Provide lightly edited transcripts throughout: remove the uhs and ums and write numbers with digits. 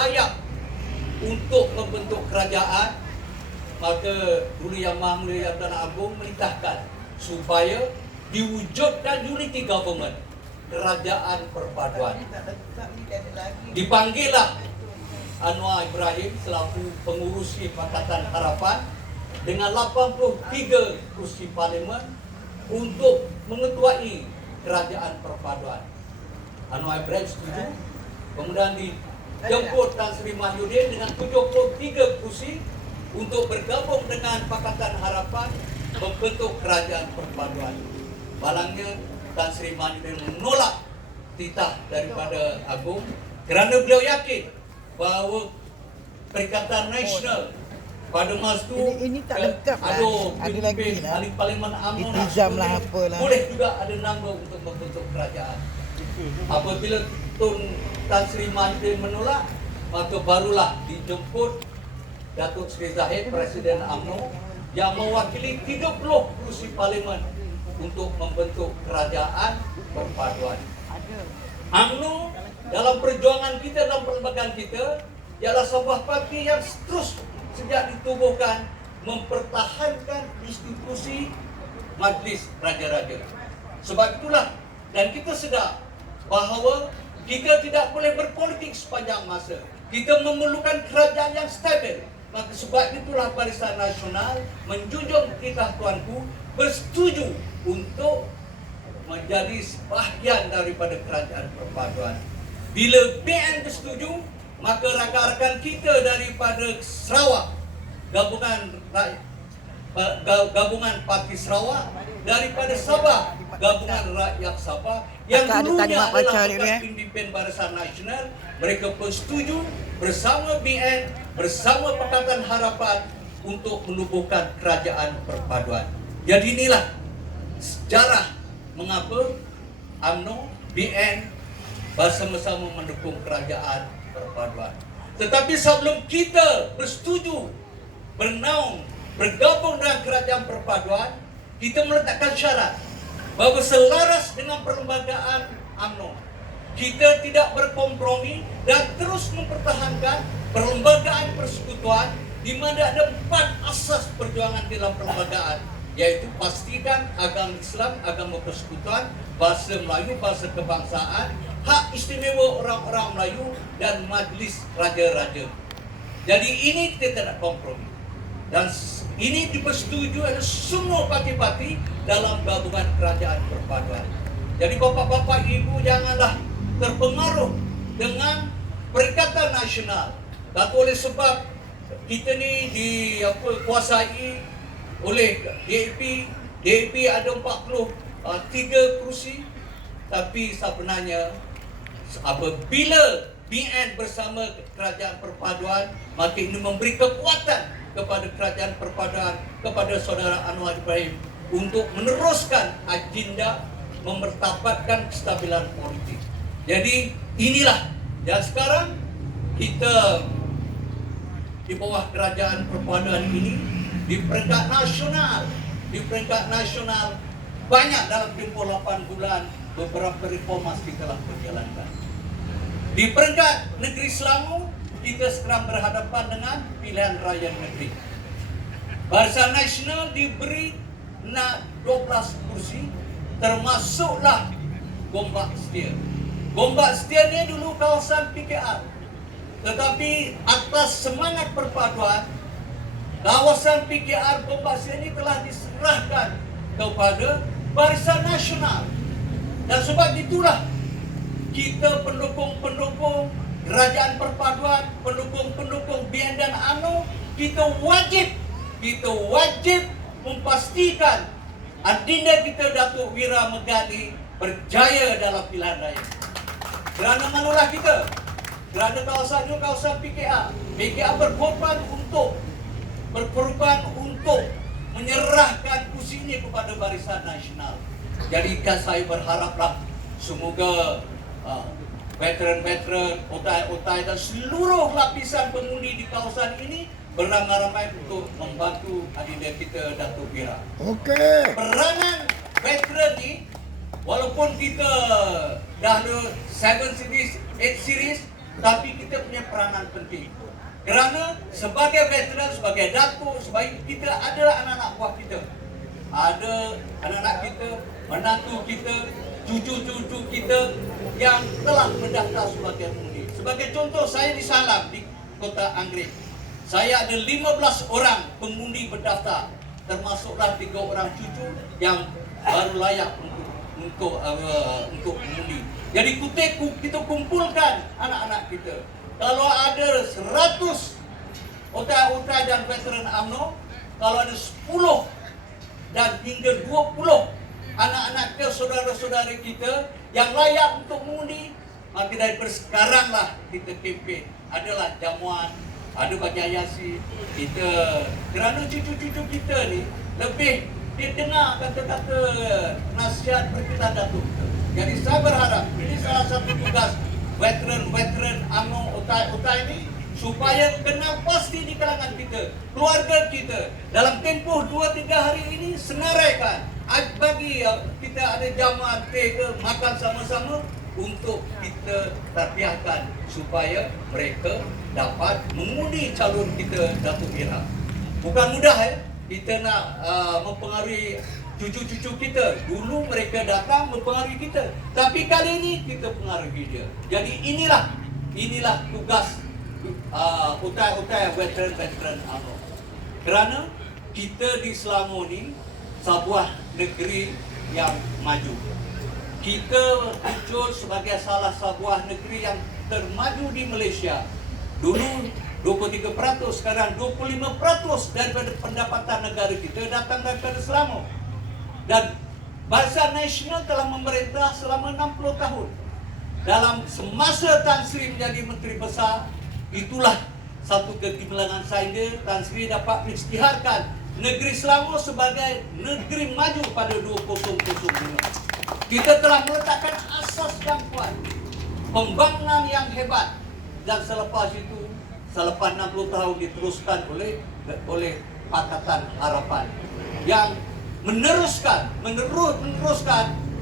layak untuk membentuk kerajaan, maka Duli Yang Maha Mulia Tanah Agung merintahkan supaya diwujudkan unity government, kerajaan perpaduan. Dipanggillah Anwar Ibrahim selaku pengurusi Pakatan Harapan dengan 83 kursi parlimen untuk mengetuai kerajaan perpaduan. Anwar Ibrahim setuju, kemudian dijemput Tan Sri Mahyudin dengan 73 kursi untuk bergabung dengan Pakatan Harapan membentuk kerajaan perpaduan. Malangnya Tan Sri Mahyudin menolak titah daripada Agung kerana beliau yakin bahawa Perikatan Nasional pada masa itu ini tak lengkap lah. Ada lagi lah. ahli parlimen UMNO Itizam lah apalah. boleh juga ada nama untuk membentuk kerajaan. Apabila Tun Tan Sri Mahyudin menolak, maka barulah dijemput Datuk Seri Zahid, Presiden UMNO yang mewakili 30 kursi parlimen untuk membentuk kerajaan perpaduan. UMNO dalam perjuangan kita, dalam perlembagaan kita, ialah sebuah parti yang terus sejak ditubuhkan mempertahankan institusi Majlis Raja-Raja. Sebab itulah, dan kita sedar bahawa kita tidak boleh berpolitik sepanjang masa. Kita memerlukan kerajaan yang stabil. Maka sebab itulah Barisan Nasional menjunjung titah tuanku bersetuju untuk menjadi sebahagian daripada kerajaan perpaduan. Bila BN bersetuju, maka rakan-rakan kita daripada Sarawak, gabungan Parti Sarawak, daripada Sabah, gabungan rakyat Sabah yang dulunya adalah bekas pimpin Barisan Nasional, mereka pun setuju bersama BN, bersama Pakatan Harapan untuk menubuhkan kerajaan perpaduan. Jadi inilah sejarah mengapa UMNO, BN bersama-sama mendukung kerajaan perpaduan. Tetapi sebelum kita bersetuju bergabung dengan kerajaan perpaduan, kita meletakkan syarat bahawa selaras dengan perlembagaan UMNO, kita tidak berkompromi dan terus mempertahankan perlembagaan persekutuan di mana ada 4 asas perjuangan dalam perlembagaan, yaitu pastikan agama Islam, agama persekutuan, bahasa Melayu, bahasa kebangsaan, hak istimewa orang-orang Melayu, dan Majlis Raja-Raja. Jadi ini kita tidak kompromi. Dan ini dipersetujui oleh semua parti-parti dalam gabungan kerajaan perpaduan. Jadi bapak-bapak, ibu, janganlah terpengaruh dengan Perikatan Nasional. Dan oleh sebab kita ni dikuasai oleh DAP. DAP ada 43 kursi. Tapi sebenarnya apabila BN bersama kerajaan perpaduan, maka ini memberi kekuatan kepada kerajaan perpaduan, kepada saudara Anwar Ibrahim untuk meneruskan agenda memertabatkan kestabilan politik. Jadi inilah, dan sekarang kita di bawah kerajaan perpaduan ini di peringkat nasional banyak dalam tempoh 8 bulan beberapa reformasi kita telah berjalankan. Di peringkat negeri Selangor, kita sekarang berhadapan dengan pilihan raya negeri. Barisan Nasional diberi 12 kursi, termasuklah Gombak Setia. Gombak Setia ni dulu kawasan PKR, tetapi atas semangat perpaduan, kawasan PKR Gombak Setia ini telah diserahkan kepada Barisan Nasional. Dan sebab itulah kita pendukung-pendukung kerajaan perpaduan, pendukung-pendukung BN dan UMNO, kita wajib memastikan adinda kita Datuk Wira Megali berjaya dalam pilihan raya. Kerana manulah kita? Kerana kawasan itu kawasan PKR. PKR berkorban untuk menyerahkan kursi ini kepada Barisan Nasional. Jadi saya berharaplah semoga veteran-veteran, otai-otai dan seluruh lapisan pengundi di kawasan ini beramai-ramai untuk membantu adinda kita Datuk Wira. Okey. Peranan veteran ni, walaupun kita dah ada 7 series, 8 series, tapi kita punya peranan penting. Kerana sebagai veteran, sebagai datuk, sebagai kita adalah anak-anak buah kita. Ada anak-anak kita, menantu kita, cucu-cucu kita yang telah mendaftar sebagai pengundi. Sebagai contoh, saya di Salam, di Kota Anggrek. Saya ada 15 orang pengundi berdaftar, termasuklah 3 orang cucu yang baru layak untuk mengundi. Jadi kita kumpulkan anak-anak kita. Kalau ada 100 otai-otai dan veteran UMNO, kalau ada 10 dan hingga 20 anak-anak kita, saudara-saudara kita yang layak untuk mengundi, maka dari sekaranglah kita kempen. Adalah jamuan, ada bagi ayasi kita, kerana cucu-cucu kita ni lebih dia dengar kata-kata nasihat perkataan datuk. Jadi saya berharap ini salah satu tugas veteran UMNO otai-otai ini, supaya kenal pasti di kalangan kita, keluarga kita, dalam tempoh 2-3 hari ini senaraikan bagi kita ada jamuan teh ke makan sama-sama untuk kita tarbiahkan supaya mereka dapat mengundi calon kita Datuk Irham. Bukan mudah kita nak mempengaruhi cucu-cucu kita. Dulu mereka datang mempengaruhi kita, tapi kali ini kita pengaruhi dia. Jadi inilah tugas otai-otai veteran UMNO. Kerana kita di Selangor ni sebuah negeri yang maju. Kita muncul sebagai salah sebuah negeri yang termaju di Malaysia. Dulu 23%, sekarang 25% daripada pendapatan negara kita datang daripada Selangor. Dan Barisan Nasional telah memerintah selama 60 tahun. Dalam semasa Tan Sri menjadi Menteri Besar, itulah satu kegemilangan saya, Tan Sri dapat mengisytiharkan negeri Selangor sebagai negeri maju pada 2005. Kita telah meletakkan asas yang kuat, pembangunan yang hebat, dan selepas itu, selepas 60 tahun diteruskan oleh Pakatan Harapan yang meneruskan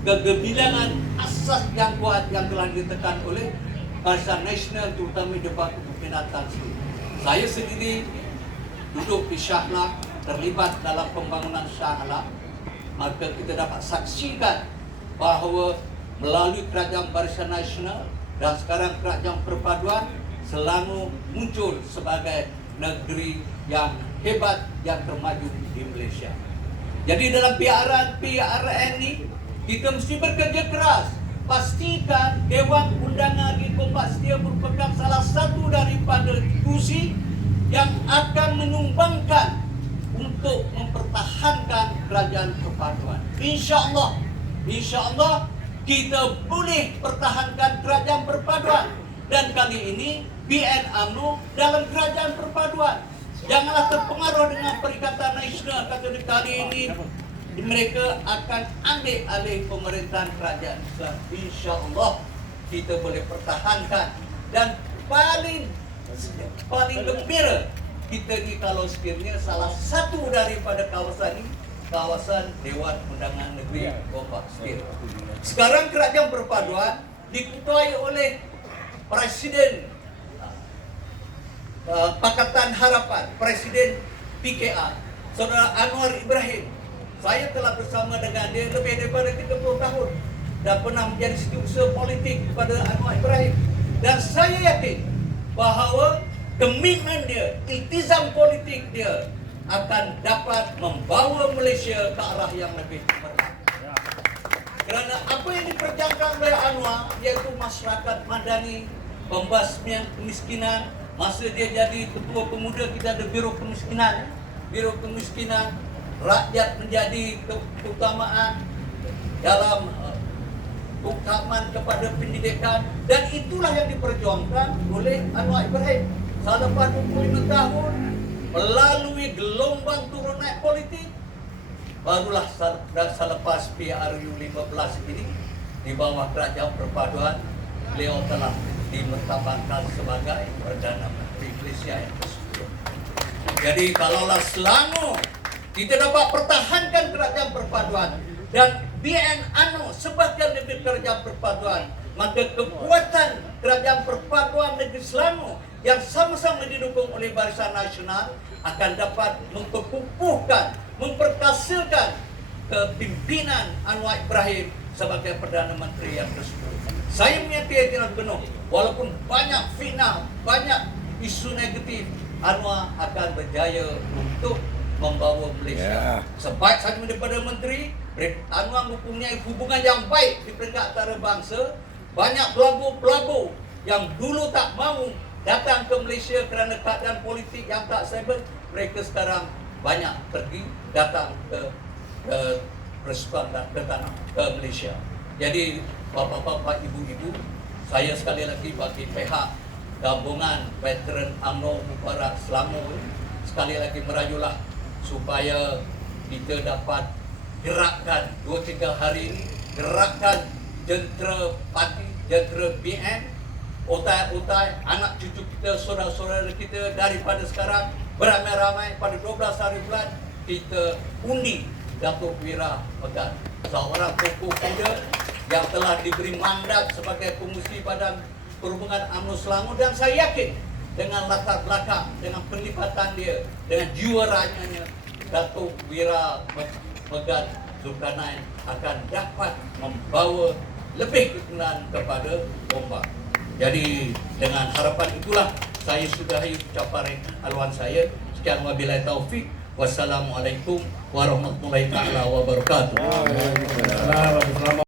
kegemilangan asas yang kuat yang telah ditekan oleh Barisan Nasional, terutama di bawah kepimpinan Tan Sri. Saya sendiri duduk di Shah Alam, terlibat dalam pembangunan Shah Alam, maka kita dapat saksikan bahawa melalui Kerajaan Barisan Nasional dan sekarang Kerajaan Perpaduan, Selangor muncul sebagai negeri yang hebat, yang termaju di Malaysia. Jadi dalam PRN ni, kita mesti bekerja keras. Pastikan Dewan Undangan di Kompak Setia merupakan salah satu daripada institusi yang akan menyumbangkan untuk mempertahankan Kerajaan Perpaduan. InsyaAllah kita boleh pertahankan Kerajaan Perpaduan. Dan kali ini BN UMNO dalam Kerajaan Perpaduan. Janganlah terpengaruh dengan Perikatan Nasional. Kata kali ini mereka akan ambil alih pemerintahan kerajaan Islam. InsyaAllah kita boleh pertahankan. Dan paling gembira kita ni kalau sekiranya salah satu daripada kawasan ini, kawasan Dewan Undangan Negeri Kompak Setia. Sekarang Kerajaan Perpaduan diketuai oleh Presiden Pakatan Harapan, Presiden PKR, Saudara Anwar Ibrahim. Saya telah bersama dengan dia lebih daripada 30 tahun dan pernah menjadi setiausaha politik kepada Anwar Ibrahim. Dan saya yakin bahawa komitmen dia, iltizam politik dia akan dapat membawa Malaysia ke arah yang lebih cemerlang. Kerana apa yang diperjuangkan oleh Anwar, iaitu masyarakat madani, pembasmian kemiskinan. Masa dia jadi ketua pemuda, kita ada biro kemiskinan. Biro kemiskinan, rakyat menjadi keutamaan dalam keutamaan kepada pendidikan. Dan itulah yang diperjuangkan oleh Anwar Ibrahim. Selepas 25 tahun, melalui gelombang turun naik politik, barulah selepas PRU 15 ini, di bawah Kerajaan Perpaduan, beliau telah dimertabatkan sebagai Perdana Menteri Malaysia yang ke-10. Jadi kalaulah Selangor kita dapat pertahankan Kerajaan Perpaduan dan BN UMNO sebagai negeri Kerajaan Perpaduan, maka kekuatan Kerajaan Perpaduan Negeri Selangor yang sama-sama didukung oleh Barisan Nasional akan dapat memperkukuhkan, memperkasilkan kepimpinan Anwar Ibrahim sebagai Perdana Menteri yang ke-10. Saya punya keyakinan penuh, walaupun banyak fitnah, banyak isu negatif, Anwar akan berjaya untuk membawa Malaysia. Sebaik saja menjadi Perdana Menteri, Anwar mempunyai hubungan yang baik di peringkat antarabangsa. Banyak pelabur-pelabur yang dulu tak mahu datang ke Malaysia kerana keadaan politik yang tak stabil, mereka sekarang banyak pergi datang ke Persekutuan dan ke tanah ke Malaysia. Jadi bapa-bapa, ibu-ibu, saya sekali lagi bagi pihak gabungan veteran UMNO Mubarak Selangor sekali lagi merayulah supaya kita dapat gerakkan 2-3 hari ini, gerakkan jentera parti, jentera BN, otai-otai anak cucu kita, saudara-saudara kita daripada sekarang beramai-ramai pada 12 hari bulan kita undi Datuk Wira Megat, seorang tokoh muda yang telah diberi mandat sebagai pengurusi Badan Perhubungan UMNO Selangor, dan saya yakin dengan latar belakang, dengan penglibatan dia, dengan jiwa-raganya, Datuk Wira Megat Zulkarnain akan dapat membawa lebih kegunaan kepada Gombak. Jadi dengan harapan itulah saya sudahi ucapan haluan saya. Sekian wabillahi taufik. Wassalamualaikum warahmatullahi taala wabarakatuh.